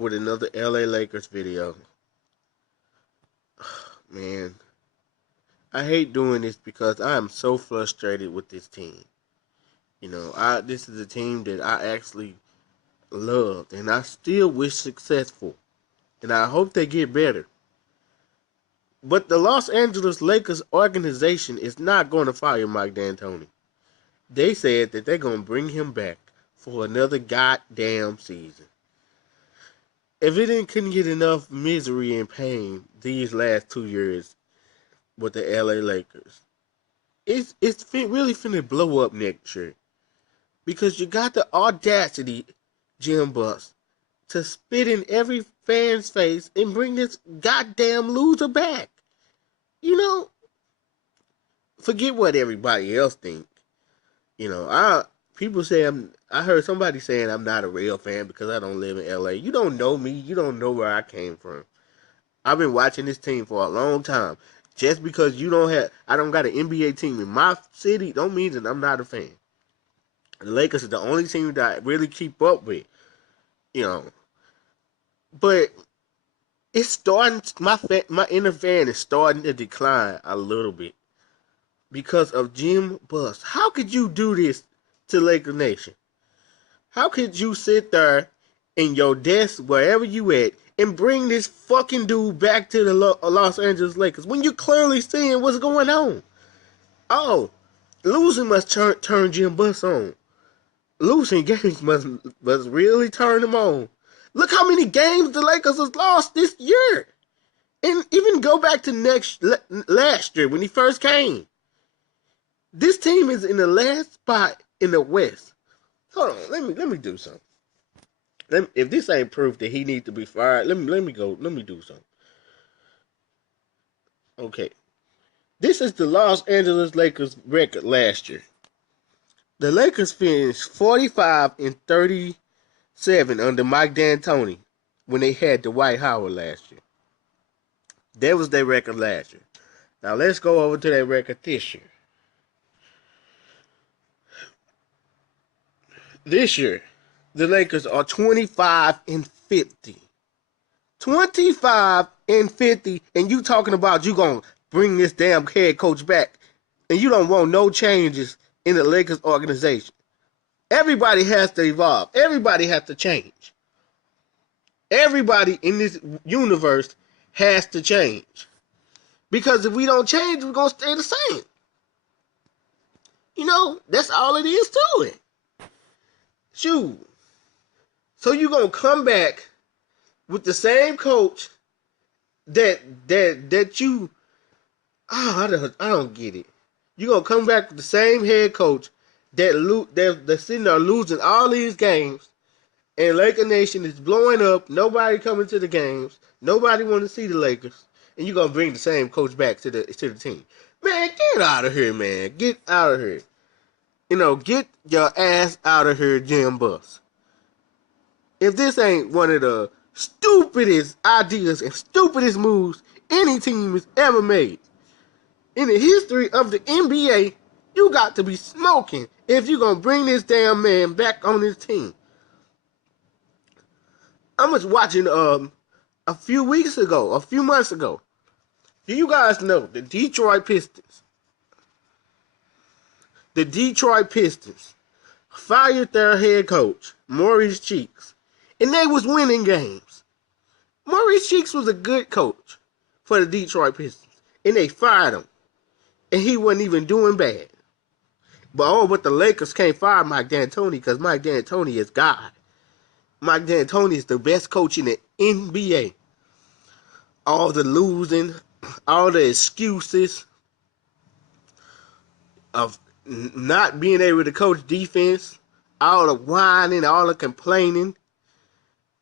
with another LA Lakers video. Man, I hate doing this because I am so frustrated with this team. This is a team that I actually loved and I still wish successful. And I hope they get better. But the Los Angeles Lakers organization is not going to fire Mike D'Antoni. They said that they're going to bring him back for another goddamn season. If it couldn't get enough misery and pain these last 2 years with the LA Lakers, it's really finna blow up next year. Because you got the audacity, Jim Buss, to spit in every fan's face and bring this goddamn loser back. Forget what everybody else think. People say I heard somebody saying I'm not a real fan because I don't live in LA. You don't know me. You don't know where I came from. I've been watching this team for a long time. Just because I don't got an NBA team in my city, don't mean that I'm not a fan. The Lakers is the only team that I really keep up with. But it's starting. My inner fan is starting to decline a little bit because of Jim Buss. How could you do this to Laker Nation? How could you sit there in your desk, wherever you at, and bring this fucking dude back to the Los Angeles Lakers when you're clearly seeing what's going on? Oh, losing must turn Jim Buss on. Losing games must really turn him on. Look how many games the Lakers has lost this year. And even go back to last year when he first came. This team is in the last spot in the West. Hold on, let me do something. If this ain't proof that he needs to be fired, let me do something. Okay. This is the Los Angeles Lakers record last year. The Lakers finished 45-37 under Mike D'Antoni when they had Dwight Howard last year. That was their record last year. Now let's go over to their record this year. This year, the Lakers are 25-50. 25-50, and you talking about you gonna bring this damn head coach back, and you don't want no changes in the Lakers organization. Everybody has to evolve. Everybody has to change. Everybody in this universe has to change. Because if we don't change, we're going to stay the same. That's all it is to it. Shoot. So you're going to come back with the same coach that you... I don't get it. You're going to come back with the same head coach that's sitting there losing all these games, and Laker Nation is blowing up. Nobody coming to the games. Nobody want to see the Lakers. And you're going to bring the same coach back to the team. Man, get out of here, man. Get out of here. Get your ass out of here, Jim Buss. If this ain't one of the stupidest ideas and stupidest moves any team has ever made in the history of the NBA, you got to be smoking if you're going to bring this damn man back on this team. I was watching a few months ago. Do you guys know the Detroit Pistons fired their head coach, Maurice Cheeks, and they was winning games. Maurice Cheeks was a good coach for the Detroit Pistons, and they fired him, and he wasn't even doing bad. But the Lakers can't fire Mike D'Antoni because Mike D'Antoni is God. Mike D'Antoni is the best coach in the NBA. All the losing, all the excuses of not being able to coach defense, all the whining, all the complaining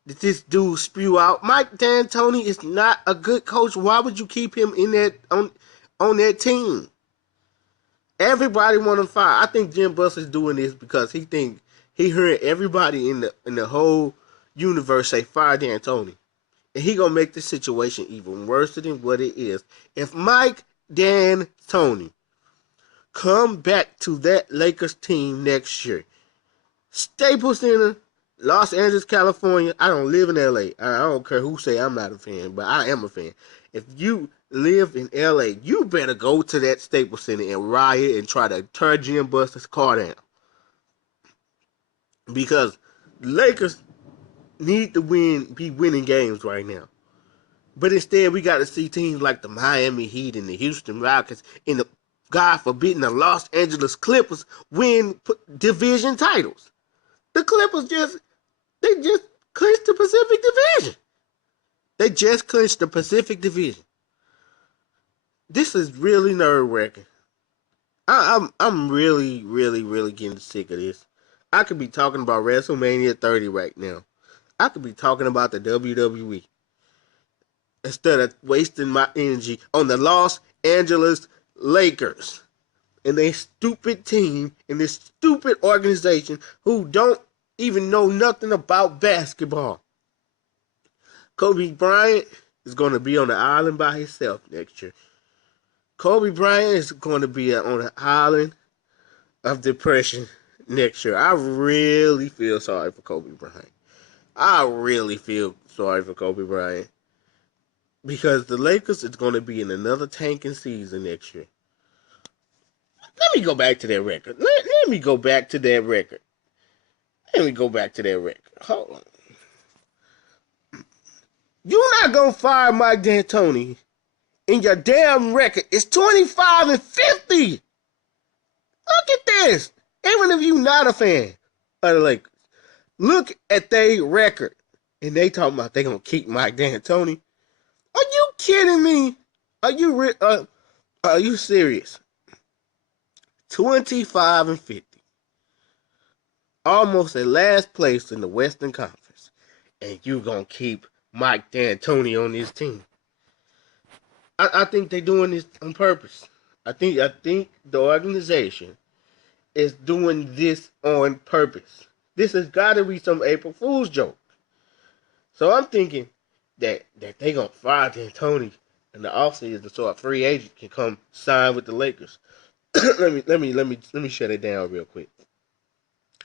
that this dude spew out. Mike D'Antoni is not a good coach. Why would you keep him in that on that team? Everybody want to fire. I think Jim Buss is doing this because he think he heard everybody in the whole universe say fire D'Antoni. And he gonna make the situation even worse than what it is. If Mike D'Antoni come back to that Lakers team next year, Staples Center Los Angeles, California. I don't live in LA. I don't care who say I'm not a fan, but I am a fan. If you live in LA, you better go to that Staples Center and riot and try to tear Jim Buster's car down. Because Lakers need to be winning games right now. But instead, we got to see teams like the Miami Heat and the Houston Rockets and the, God forbid, the Los Angeles Clippers win division titles. The Clippers they just clinched the Pacific Division. They just clinched the Pacific Division. This is really nerve-wracking. I'm really, really, really getting sick of this. I could be talking about WrestleMania 30 right now. I could be talking about the WWE instead of wasting my energy on the Los Angeles Lakers and their stupid team and this stupid organization who don't even know nothing about basketball. Kobe Bryant is going to be on the island by himself next year. Kobe Bryant is going to be on an island of depression next year. I really feel sorry for Kobe Bryant. I really feel sorry for Kobe Bryant. Because the Lakers is going to be in another tanking season next year. Let me go back to that record. Let me go back to that record. Hold on. You're not going to fire Mike D Antoni, and your damn record is 25-50. Look at this. Even if you're not a fan of the Lakers, look at their record. And they talking about they going to keep Mike D Antoni. Are you kidding me? Are you serious? 25-50. Almost at last place in the Western Conference. And you gonna keep Mike D'Antoni on this team. I think they're doing this on purpose. I think the organization is doing this on purpose. This has got to be some April Fool's joke. So I'm thinking that they gonna fire D'Antoni in the offseason so a free agent can come sign with the Lakers. let me shut it down real quick.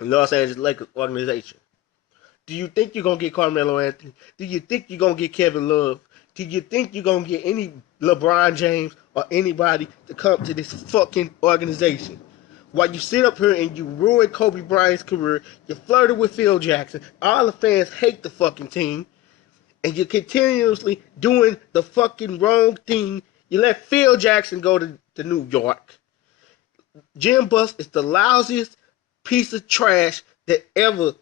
Los Angeles Lakers organization. Do you think you're gonna get Carmelo Anthony? Do you think you're gonna get Kevin Love? Do you think you're gonna get any LeBron James or anybody to come to this fucking organization? While you sit up here and you ruin Kobe Bryant's career, you flirted with Phil Jackson, all the fans hate the fucking team, and you're continuously doing the fucking wrong thing. You let Phil Jackson go to New York. Jim Buss is the lousiest piece of trash that ever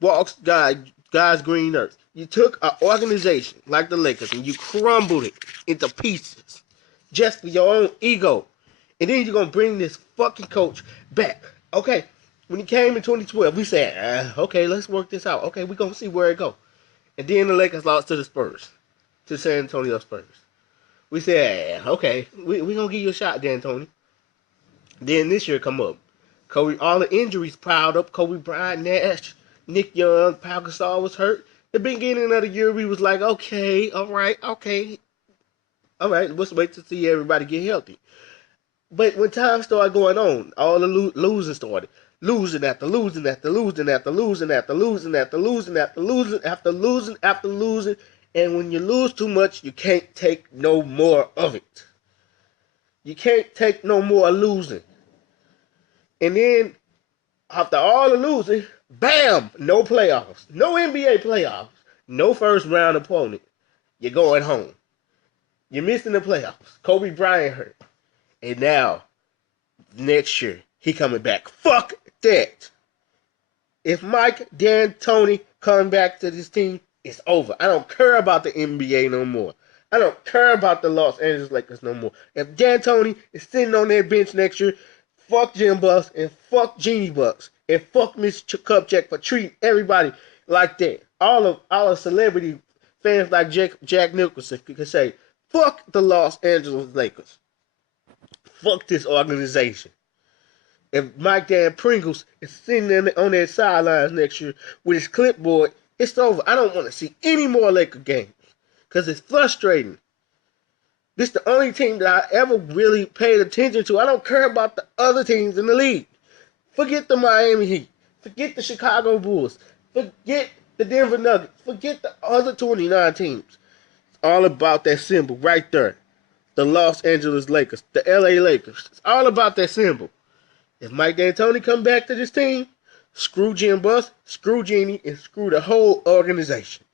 walks God's green earth. You took an organization like the Lakers and you crumbled it into pieces just for your own ego. And then you're going to bring this fucking coach back. Okay, when he came in 2012, we said, okay, let's work this out. Okay, we're going to see where it goes. And then the Lakers lost to the Spurs, to San Antonio Spurs. We said, okay, we're going to give you a shot, D'Antoni. Then this year come up. Kobe, all the injuries piled up. Kobe Bryant, Nash, Nick Young, Pau Gasol was hurt. The beginning of the year, we was like, okay, all right, let's wait to see everybody get healthy. But when time started going on, all the losing started. Losing after losing after losing after losing after losing after losing after losing after losing after losing. And when you lose too much, you can't take no more of it. You can't take no more losing. And then, after all the losing, bam, no playoffs. No NBA playoffs. No first round opponent. You're going home. You're missing the playoffs. Kobe Bryant hurt. And now, next year, he coming back. Fuck that. If Mike D'Antoni comes back to this team, it's over. I don't care about the NBA no more. I don't care about the Los Angeles Lakers no more. If D'Antoni is sitting on their bench next year, fuck Jim Buss and fuck Jeannie Bucks and fuck Miss Kupchak for treating everybody like that. All the celebrity fans like Jack Nicholson could say, fuck the Los Angeles Lakers. Fuck this organization. If Mike Dan Pringles is sitting there on their sidelines next year with his clipboard, it's over. I don't want to see any more Laker games because it's frustrating. This is the only team that I ever really paid attention to. I don't care about the other teams in the league. Forget the Miami Heat. Forget the Chicago Bulls. Forget the Denver Nuggets. Forget the other 29 teams. It's all about that symbol right there. The Los Angeles Lakers. The LA Lakers. It's all about that symbol. If Mike D Antoni come back to this team, screw Jim Buss, screw Jeannie, and screw the whole organization.